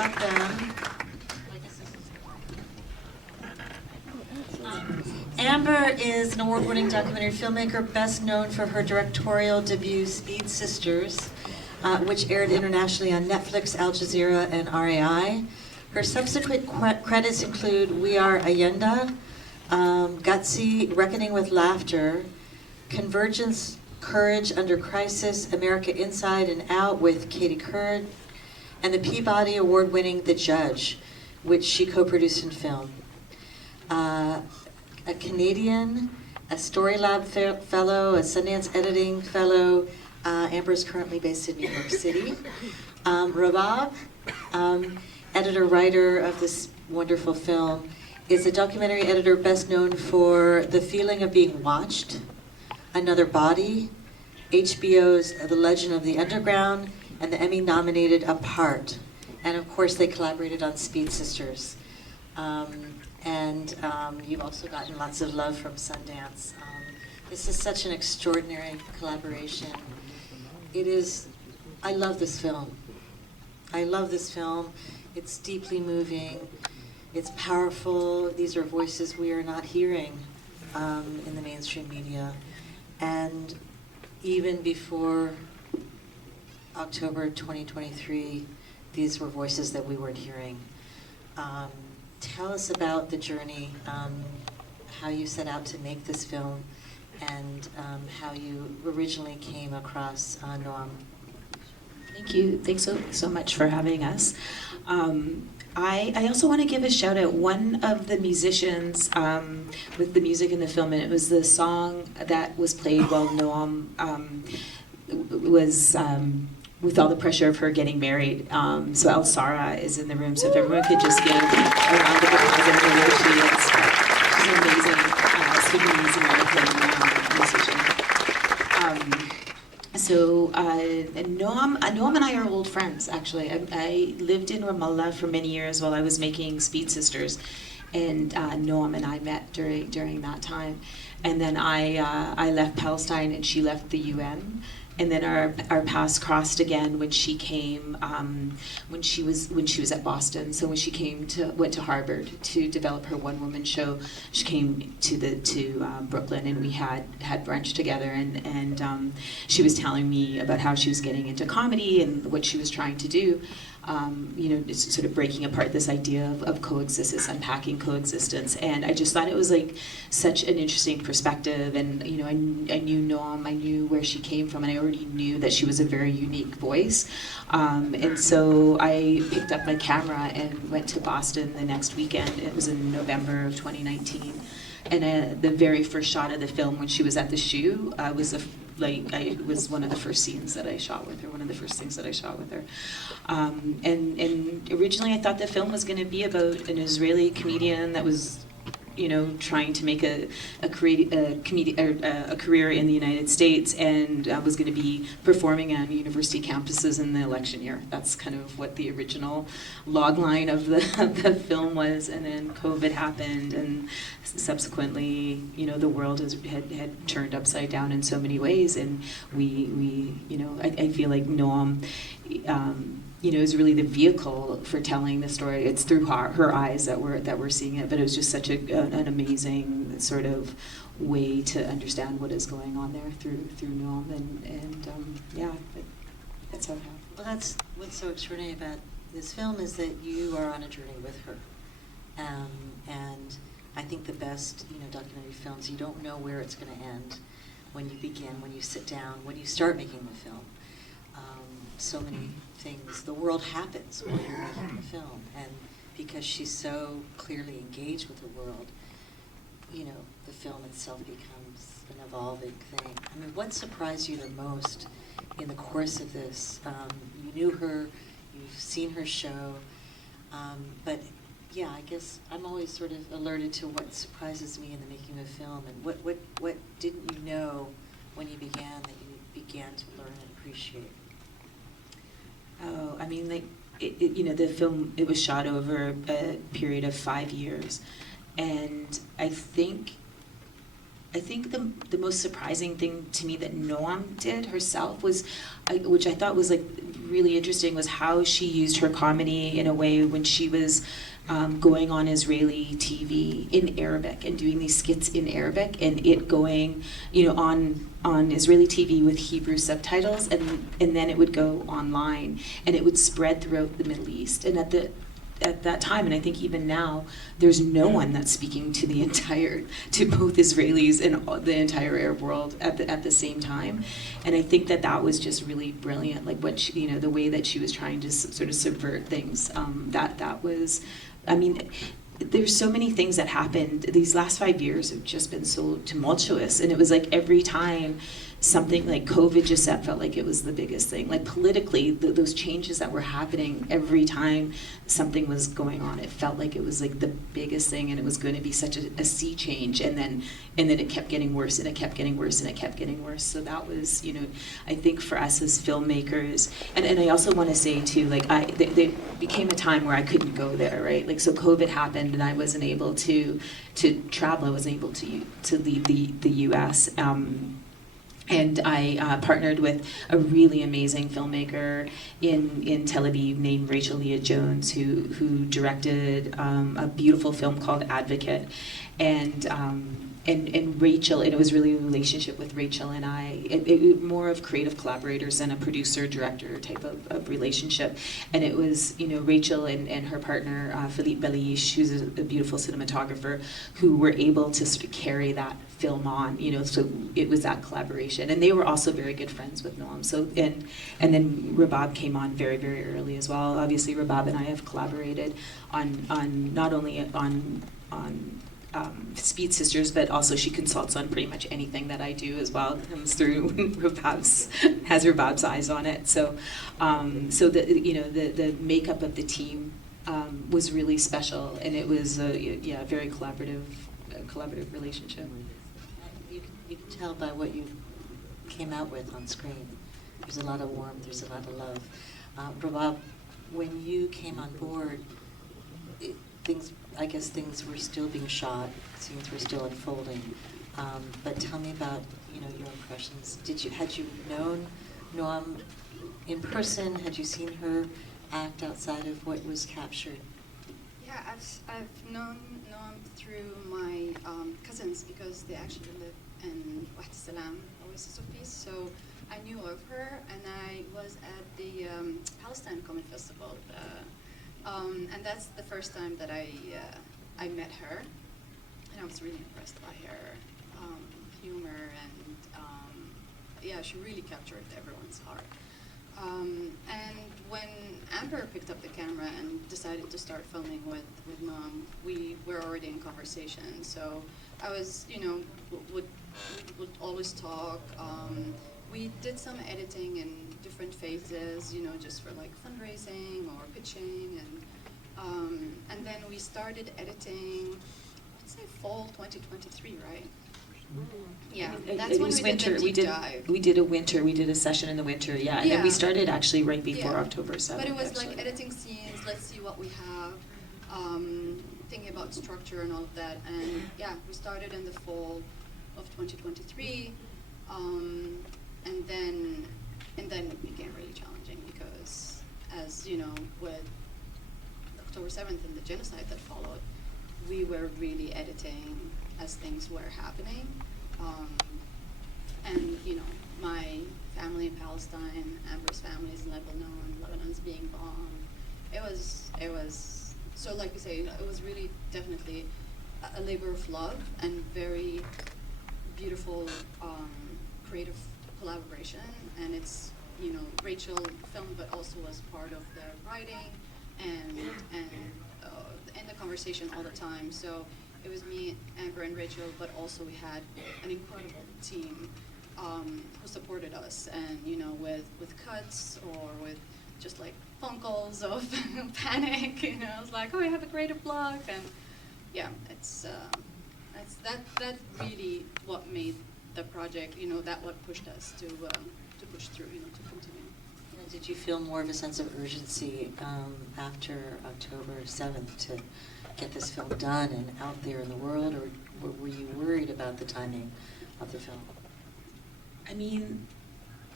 about them. Amber is an award-winning documentary filmmaker, best known for her directorial debut, Speed Sisters, which aired internationally on Netflix, Al Jazeera, and RAI. Her subsequent credits include We Are Allenda, Gutsy, Reckoning with Laughter, Convergence, Courage Under Crisis, America Inside and Out with Katie Couric, and the Peabody Award-winning The Judge, which she co-produced and filmed. A Canadian, a Storylab fellow, a Sundance editing fellow. Amber is currently based in New York City. Rabab, editor-writer of this wonderful film, is a documentary editor best known for The Feeling of Being Watched, Another Body, HBO's The Legend of the Underground, and the Emmy-nominated Apart. And of course, they collaborated on Speed Sisters. You've also gotten lots of love from Sundance. This is such an extraordinary collaboration. I love this film. I love this film. It's deeply moving. It's powerful. These are voices we are not hearing in the mainstream media. And even before October 2023, these were voices that we weren't hearing. Tell us about the journey, how you set out to make this film, and how you originally came across Noam. Thank you. Thanks so much for having us. I also want to give a shout out. One of the musicians with the music in the film, and it was the song that was played while Noam was with all the pressure of her getting married. So El Sara is in the room, so if everyone could just give a round of applause and her she is. She's an amazing Sudanese American musician. Noam and I are old friends, actually. I lived in Ramallah for many years while I was making Speed Sisters, and Noam and I met during that time. And then I left Palestine and she left the UN. And then our paths crossed again when she came when she was at Boston. So when she went to Harvard to develop her one-woman show, she came to Brooklyn, and we had brunch together. And she was telling me about how she was getting into comedy and what she was trying to do. It's sort of breaking apart this idea of coexistence, unpacking coexistence, and I just thought it was like such an interesting perspective. And I knew Noam, I knew where she came from, and I already knew that she was a very unique voice. And so I picked up my camera and went to Boston the next weekend. It was in November of 2019, and the very first shot of the film when she was at the shoe it was one of the first scenes that I shot with her, one of the first things that I shot with her. And originally I thought the film was going to be about an Israeli comedian that was, trying to make a career in the United States, and was going to be performing on university campuses in the election year. That's kind of what the original log line of the film was. And then COVID happened, and subsequently, the world had turned upside down in so many ways. And I feel like Noam, is really the vehicle for telling the story. It's through her eyes that we're seeing it, but it was just such an amazing sort of way to understand what is going on there through Noam, and that's how it happened. Well, that's what's so extraordinary about this film, is that you are on a journey with her, and I think the best documentary films, you don't know where it's going to end when you begin, when you sit down, when you start making the film. So many things, the world happens while you're making the film, and because she's so clearly engaged with the world, the film itself becomes an evolving thing. I mean, what surprised you the most in the course of this? You knew her, you've seen her show, but yeah, I guess I'm always sort of alerted to what surprises me in the making of film, and what didn't you know when you began that you began to learn and appreciate? Oh, I mean, the film, it was shot over a period of 5 years, and I think the most surprising thing to me that Noam did herself was, which I thought was like really interesting was how she used her comedy in a way when she was going on Israeli TV in Arabic and doing these skits in Arabic, and it going, on Israeli TV with Hebrew subtitles, and then it would go online, and it would spread throughout the Middle East. And at that time, and I think even now, there's no one that's speaking to both Israelis and the entire Arab world at the same time. And I think that was just really brilliant, like what she, the way that she was trying to sort of subvert things. That was, I mean, there's so many things that happened. These last 5 years have just been so tumultuous, and it was like every time something like COVID just felt like it was the biggest thing. Like politically, those changes that were happening every time something was going on, it felt like it was like the biggest thing, and it was going to be such a sea change. And then it kept getting worse, and it kept getting worse, and it kept getting worse. So that was, I think for us as filmmakers, and I also want to say too, like there became a time where I couldn't go there, right? Like so COVID happened, and I wasn't able to travel. I wasn't able to leave the U.S. And I partnered with a really amazing filmmaker in Tel Aviv named Rachel Leah Jones, who directed a beautiful film called Advocate. And Rachel, and it was really a relationship with Rachel and I, it more of creative collaborators than a producer-director type of relationship. And it was, Rachel and her partner, Philippe Belish, who's a beautiful cinematographer, who were able to sort of carry that film on, so it was that collaboration. And they were also very good friends with Noam. So, and then Rabab came on very, very early as well. Obviously, Rabab and I have collaborated on not only on Speed Sisters, but also she consults on pretty much anything that I do as well. It comes through has Rabab's eyes on it. So, the makeup of the team was really special, and it was a very collaborative relationship. You can tell by what you came out with on screen. There's a lot of warmth. There's a lot of love. Rabab, when you came on board, I guess things were still being shot, scenes were still unfolding. But tell me about your impressions. Had you known Noam in person? Had you seen her act outside of what was captured? Yeah, I've known Noam through my cousins, because they actually live in Wahed Salam, Oasis of Peace. So I knew of her, and I was at the Palestine Comic Festival. And that's the first time that I met her, and I was really impressed by her humor, and she really captured everyone's heart. And when Amber picked up the camera and decided to start filming with Mom, we were already in conversation. So I was, would always talk. We did some editing in different phases, just for like fundraising or pitching, and then we started editing, let's say fall 2023, right? Yeah, that's when we winter. did the deep dive. We did a session in the winter, and then we started actually right before October 7th. But it was like editing scenes, let's see what we have, thinking about structure and all of that, and we started in the fall of 2023, and then it became really challenging because, as you know, with October 7th and the genocide that followed, we were really editing as things were happening. And my family in Palestine, Amber's family is in Lebanon's being bombed. It was so, like you say, it was really definitely a labor of love and very beautiful creative collaboration. And it's Rachel filmed, but also was part of the writing and in the conversation all the time. So it was me, Amber, and Rachel, but also we had an incredible team who supported us, and with cuts or with just like phone calls of panic. It's like, oh, I have a creative block, and it's that really what made the project. That what pushed us to push through. To continue. Did you feel more of a sense of urgency after October 7th to get this film done and out there in the world, or were you worried about the timing of the film? I mean,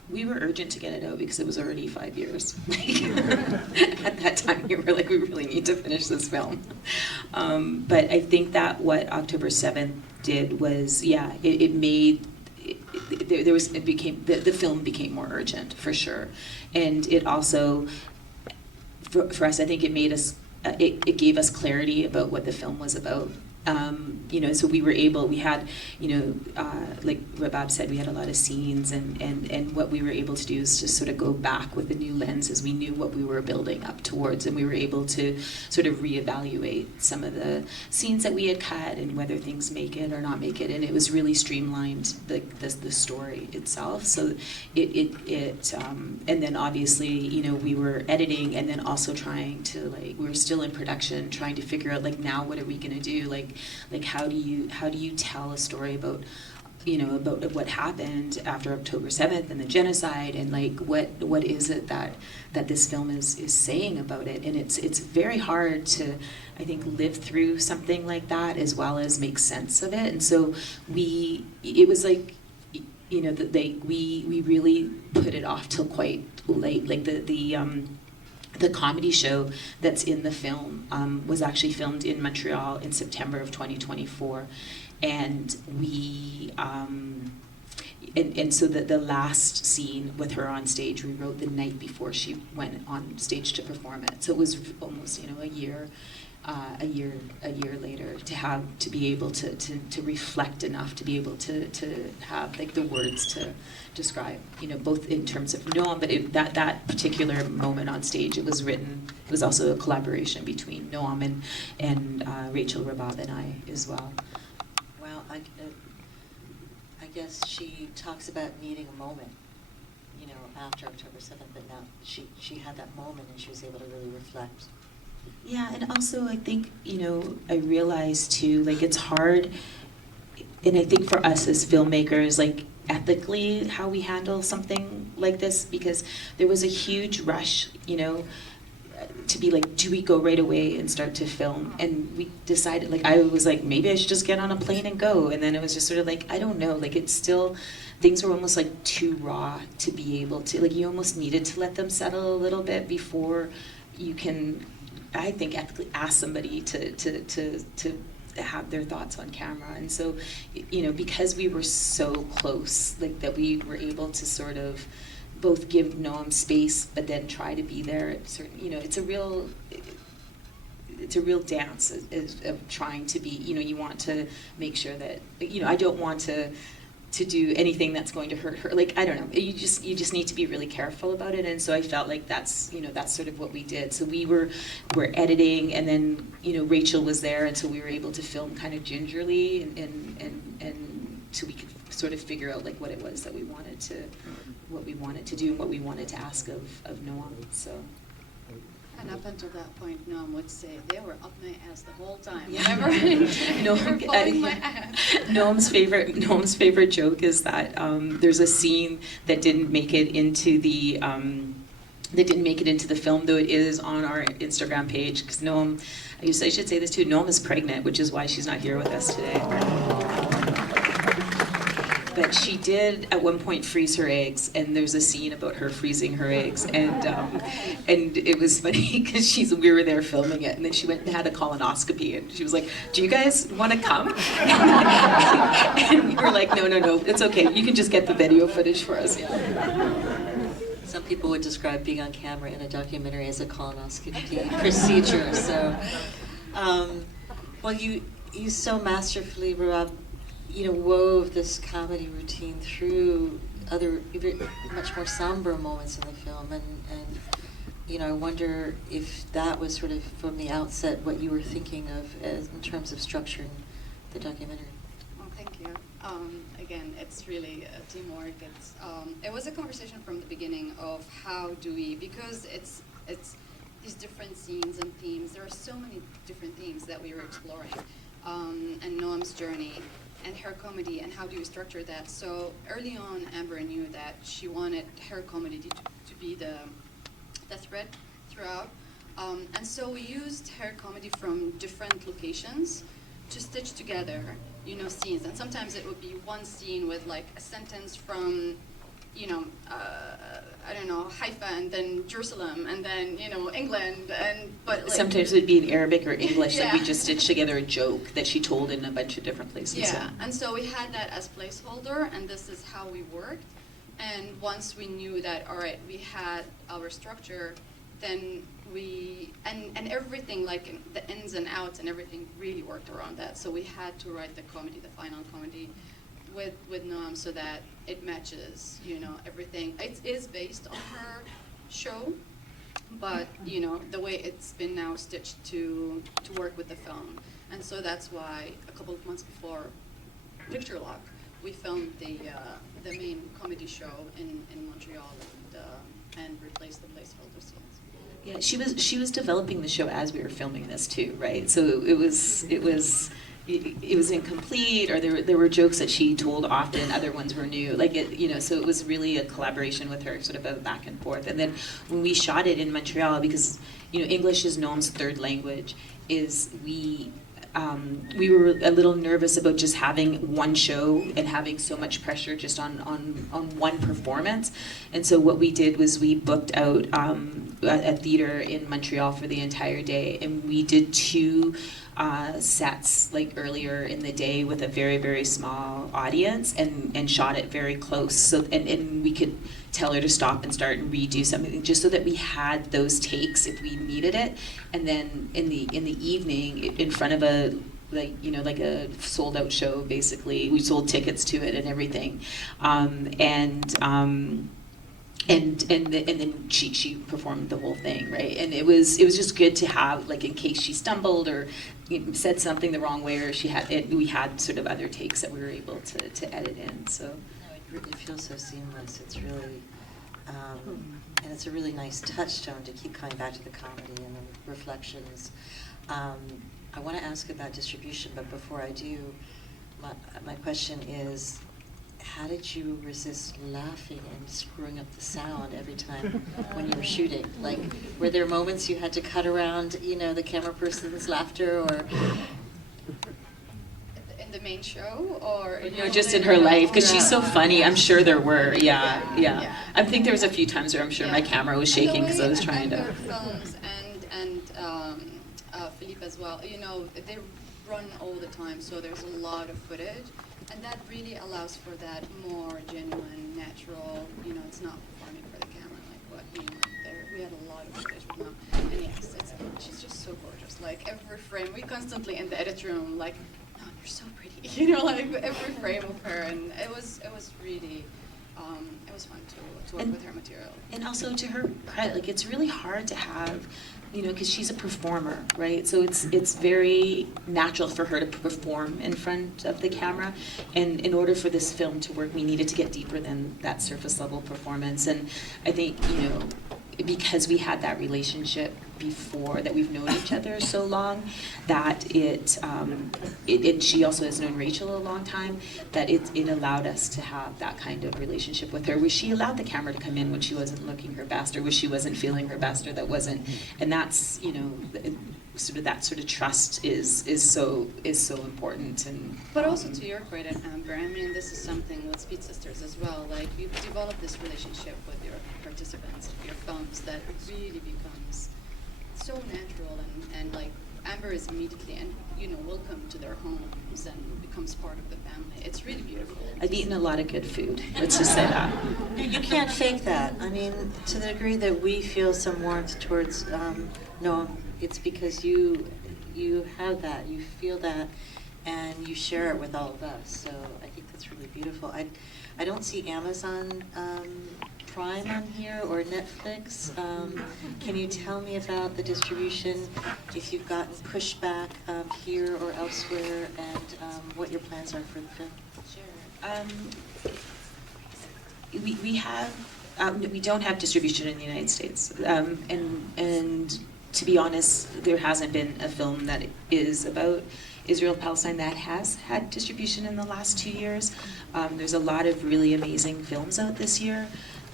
We were urgent to get it out because it was already 5 years. At that time, we were like, we really need to finish this film. But I think that what October 7th did was, yeah, it made, the film became more urgent, for sure. And it also, for us, I think it made us, it gave us clarity about what the film was about. You know, so we had, you know, like Rabab said, we had a lot of scenes, and what we were able to do is just sort of go back with a new lens, as we knew what we were building up towards, and we were able to sort of reevaluate some of the scenes that we had cut and whether things make it or not make it, and it was really streamlined the story itself. So and then obviously, you know, we were editing, and then also trying to, like, we were still in production, trying to figure out, like, now what are we gonna do, like how do you tell a story about, you know, about what happened after October 7th and the genocide, and like what is it that this film is saying about it. And it's very hard to, I think, live through something like that as well as make sense of it. And so it was like, you know, we really put it off till quite late. Like the comedy show that's in the film was actually filmed in Montreal in September of 2024, and we and so the last scene with her on stage we wrote the night before she went on stage to perform it. So it was almost, you know, a year later to be able to reflect enough to be able to have, like, the words to describe, you know, both in terms of Noam, but that particular moment on stage, it was also a collaboration between Noam and Rachel, Rabab, and I as well. Well, I guess she talks about needing a moment, you know, after October 7th, but now she had that moment and she was able to really reflect. Yeah, and also I think, you know, I realized too, like, it's hard, and I think for us as filmmakers, like, ethically how we handle something like this, because there was a huge rush, you know, to be like, do we go right away and start to film? And we decided, like, I was like, maybe I should just get on a plane and go. And then it was just sort of like, I don't know, like, it's still, things were almost like too raw to be able to, like, you almost needed to let them settle a little bit before you can, I think, ethically ask somebody to have their thoughts on camera. And so, you know, because we were so close, like, that we were able to sort of both give Noam space, but then try to be there at certain, you know, it's a real dance of trying to be, you know, you want to make sure that, you know, I don't want to do anything that's going to hurt her. Like, I don't know, you just need to be really careful about it. And so I felt like that's, you know, that's sort of what we did. So we're editing, and then, you know, Rachel was there, and so we were able to film kind of gingerly, and so we could sort of figure out, like, what it was that we wanted to do and what we wanted to ask of Noam. So. And up until that point, Noam would say, they were up my ass the whole time. Yeah. Noam's favorite joke is that there's a scene that didn't make it into the film, though it is on our Instagram page, because Noam, I should say this too, Noam is pregnant, which is why she's not here with us today. But she did at one point freeze her eggs, and there's a scene about her freezing her eggs, and it was funny because we were there filming it, and then she went and had a colonoscopy, and she was like, "Do you guys want to come?" And we were like, "No, it's okay. You can just get the video footage for us." Yeah. Some people would describe being on camera in a documentary as a colonoscopy procedure. So, well, you so masterfully, Rabab, you know, wove this comedy routine through other much more somber moments in the film, and you know, I wonder if that was sort of from the outset what you were thinking of as in terms of structuring the documentary. Well, thank you. Again, it's really teamwork. It was a conversation from the beginning of how do we, because it's these different scenes and themes. There are so many different themes that we were exploring, and Noam's journey and her comedy, and how do you structure that? So early on, Amber knew that she wanted her comedy to be the thread throughout, and so we used her comedy from different locations to stitch together, you know, scenes. And sometimes it would be one scene with like a sentence from you know, I don't know, Haifa and then Jerusalem and then, you know, England but like, sometimes it would be in Arabic or English. Yeah. Like we just stitched together a joke that she told in a bunch of different places. Yeah, and so we had that as placeholder, and this is how we worked. And once we knew that, all right, we had our structure, then and everything, like the ins and outs and everything really worked around that. So we had to write the comedy, the final comedy, with Noam so that it matches, you know, everything. It is based on her show, but, you know, the way it's been now stitched to work with the film. And so that's why a couple of months before Picture Lock, we filmed the main comedy show in Montreal and replaced the placeholder scenes. Yeah, she was developing the show as we were filming this too, right? So it was incomplete, or there were jokes that she told often, other ones were new, like it, you know. So it was really a collaboration with her, sort of a back and forth. And then when we shot it in Montreal, because, you know, English is Noam's third language, is we were a little nervous about just having one show and having so much pressure just on one performance. And so what we did was we booked out a theater in Montreal for the entire day, and we did 2 sets like earlier in the day with a very, very small audience, and shot it very close. So and we could tell her to stop and start and redo something, just so that we had those takes if we needed it. And then in the evening, in front of a like a sold out show, basically, we sold tickets to it and everything, and then she performed the whole thing, right? And it was just good to have, like, in case she stumbled or said something the wrong way, or we had sort of other takes that we were able to edit in. So It feels so seamless. It's really, and it's a really nice touchstone to keep coming back to the comedy and the reflections. I want to ask about distribution, but before I do, my question is, how did you resist laughing and screwing up the sound every time when you were shooting? Like, were there moments you had to cut around, you know, the camera person's laughter, or? In the main show, or just in her life, because she's so funny. I'm sure there were, yeah. I think there was a few times where I'm sure my camera was shaking because I was trying to. Films and Philippe as well. You know, they run all the time, so there's a lot of footage, and that really allows for that more genuine, natural. You know, it's not performing for the camera like what we had a lot of footage with Mom. And yes, she's just so gorgeous. Like every frame, we constantly in the edit room like, "No, you're so pretty." You know, like every frame of her, and it was really. It was fun to work with her material. And also, to her credit, like, it's really hard to have, you know, because she's a performer, right? So it's very natural for her to perform in front of the camera. And in order for this film to work, we needed to get deeper than that surface level performance. And I think, you know, because we had that relationship before, that we've known each other so long, that and she also has known Rachel a long time, that it allowed us to have that kind of relationship with her, where she allowed the camera to come in when she wasn't looking her best, or when she wasn't feeling her best, or that wasn't, and that's, you know, that sort of trust is so important. And but also to your credit, Amber, I mean, this is something with Speed Sisters as well. Like, you've developed this relationship with your participants of your films that really becomes so natural, and like Amber is immediately and, you know, welcome to their homes and becomes part of the family. It's really beautiful. I've eaten a lot of good food. Let's just say that. You can't fake that. I mean, to the degree that we feel some warmth towards Noam, it's because you have that, you feel that, and you share it with all of us. So I think that's really beautiful. I don't see Amazon Prime on here, or Netflix. Can you tell me about the distribution, if you've gotten pushback here or elsewhere, and what your plans are for the film? Sure. We don't have distribution in the United States, and to be honest, there hasn't been a film that is about Israel-Palestine that has had distribution in the last 2 years. There's a lot of really amazing films out this year.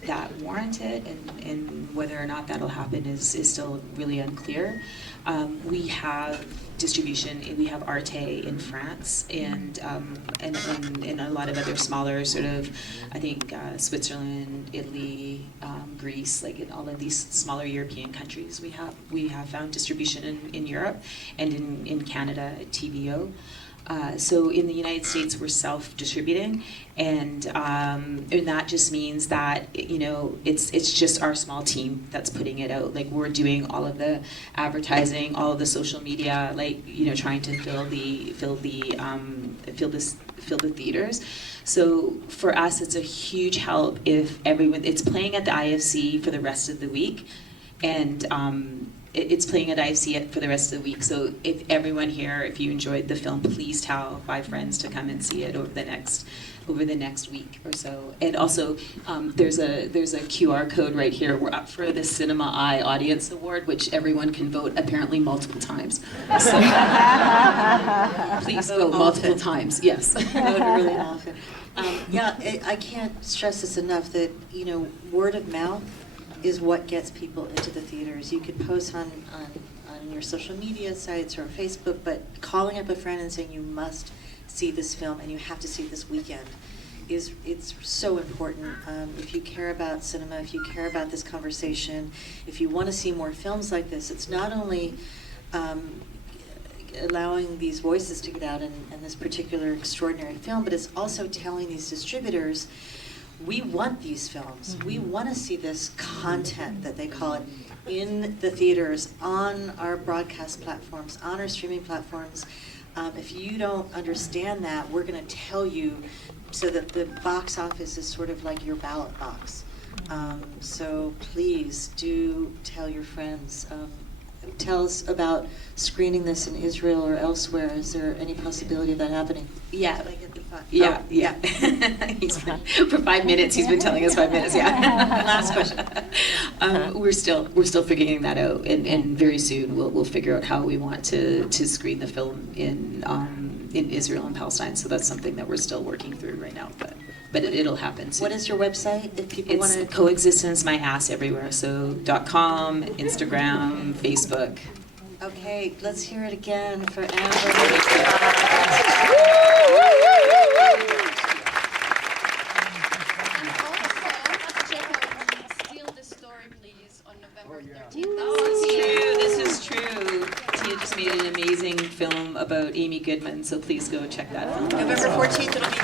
that warrant it, and whether or not that'll happen is still really unclear. We have distribution. We have Arte in France, and a lot of other smaller sort of, I think Switzerland, Italy, Greece, like in all of these smaller European countries. We have found distribution in Europe and in Canada at TVO. So in the United States, we're self-distributing, and that just means that it's just our small team that's putting it out. Like, we're doing all of the advertising, all of the social media, trying to fill the theaters. So for us, it's a huge help if everyone. It's playing at the IFC for the rest of the week, and it's playing at IFC for the rest of the week. So if everyone here, if you enjoyed the film, please tell 5 friends to come and see it over the next week or so. And also, there's a QR code right here. We're up for the Cinema Eye Audience Award, which everyone can vote apparently multiple times. So please vote multiple times. Yes. Vote really often. I can't stress this enough that word of mouth is what gets people into the theaters. You can post on your social media sites or Facebook, but calling up a friend and saying you must see this film and you have to see it this weekend it's so important. If you care about cinema, if you care about this conversation, if you want to see more films like this, it's not only allowing these voices to get out in this particular extraordinary film, but it's also telling these distributors, we want these films. We want to see this content, that they call it, in the theaters, on our broadcast platforms, on our streaming platforms. If you don't understand that, we're going to tell you, so that the box office is sort of like your ballot box. So please do tell your friends. Tell us about screening this in Israel or elsewhere. Is there any possibility of that happening? Yeah. Did I get the five? Yeah. For 5 minutes, he's been telling us 5 minutes. Yeah. Last question. We're still figuring that out, and very soon we'll figure out how we want to screen the film in Israel and Palestine. So that's something that we're still working through right now, but it'll happen soon. What is your website if people want to? Coexistence, my ass everywhere. So .com, Instagram, Facebook. Okay, let's hear it again for Amber. And also, check out Steal the Story, please, on November 13th. This is true. Tia just made an amazing film about Amy Goodman, so please go check that film out. November 14th, it'll